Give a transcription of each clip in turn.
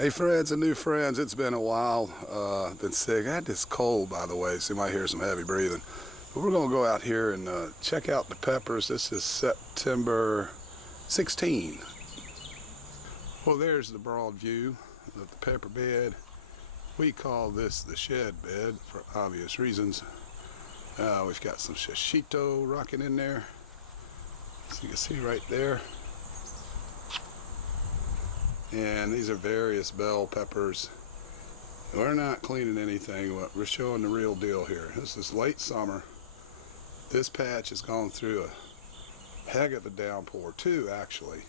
Hey friends and new friends, it's been a while. Been sick. I had this cold, by the way, so you might hear some heavy breathing. But we're going to go out here and check out the peppers. This is September 16. Well, there's the broad view of the pepper bed. We call this the shed bed for obvious reasons. We've got some shishito rocking in there, so you can see right there. And these are various bell peppers. We're not cleaning anything. We're showing the real deal here. This is late summer. This patch has gone through a heck of a downpour too, actually.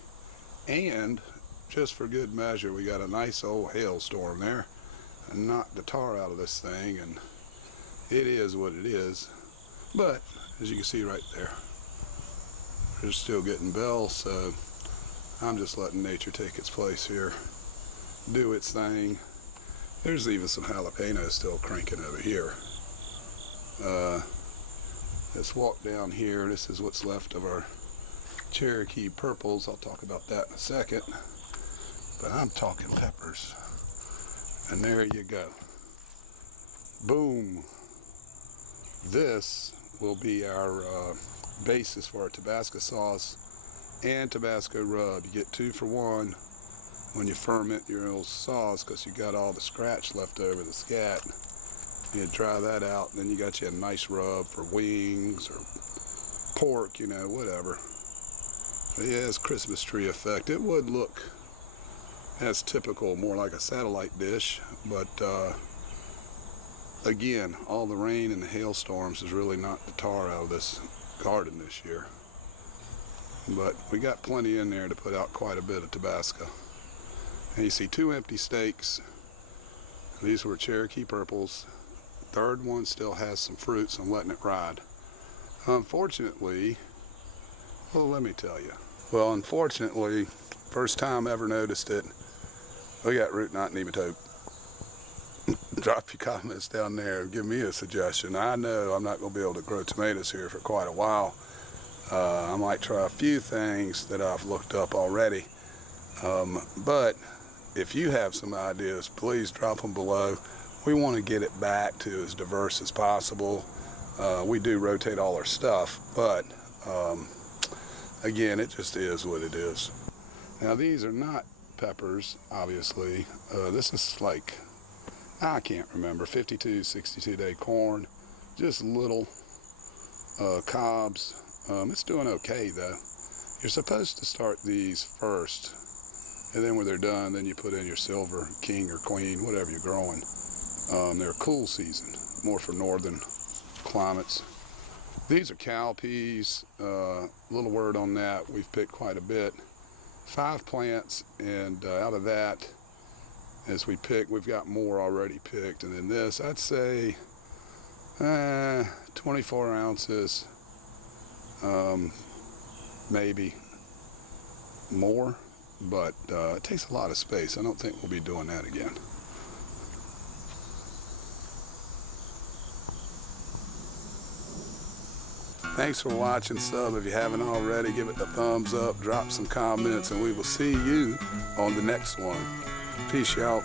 And just for good measure, we got a nice old hailstorm there and knocked the tar out of this thing, and it is what it is. But as you can see right there, we're still getting bells, so I'm just letting nature take its place here, do its thing. There's even some jalapenos still cranking over here. Let's walk down here. This is what's left of our Cherokee purples. I'll talk about that in a second. But I'm talking peppers. And there you go. Boom. This will be our basis for our Tabasco sauce and Tabasco rub. You get 2 for 1 when you ferment your old sauce, because you got all the scratch left over, the scat. You dry that out, and then you got you a nice rub for wings or pork, you know, whatever. But yeah, it's Christmas tree effect. It would look as typical, more like a satellite dish, but again, all the rain and the hailstorms has really knocked the tar out of this garden this year. But we got plenty in there to put out quite a bit of Tabasco. And you see 2 empty stakes. These were Cherokee purples. Third one still has some fruit, so I'm letting it ride. Unfortunately, well, let me tell you. Well, unfortunately, first time ever noticed it, we got root knot nematode. Drop your comments down there. Give me a suggestion. I know I'm not going to be able to grow tomatoes here for quite a while. I might try a few things that I've looked up already. But if you have some ideas, please drop them below. We want to get it back to as diverse as possible. We do rotate all our stuff, but again, it just is what it is. Now, these are not peppers, obviously. This is like, I can't remember, 52, 62 day corn, just little cobs. It's doing okay though. You're supposed to start these first, and then when they're done, then you put in your silver king or queen, whatever you're growing. They're a cool season, more for northern climates. These are cowpeas. Little word on that, we've picked quite a bit. 5 plants, and out of that, as we pick, we've got more already picked. And then this, I'd say 24 ounces. Maybe more, but it takes a lot of space. I don't think we'll be doing that again. Thanks for watching. Sub if you haven't already. Give it a thumbs up, drop some comments, and we will see you on the next one. Peace out.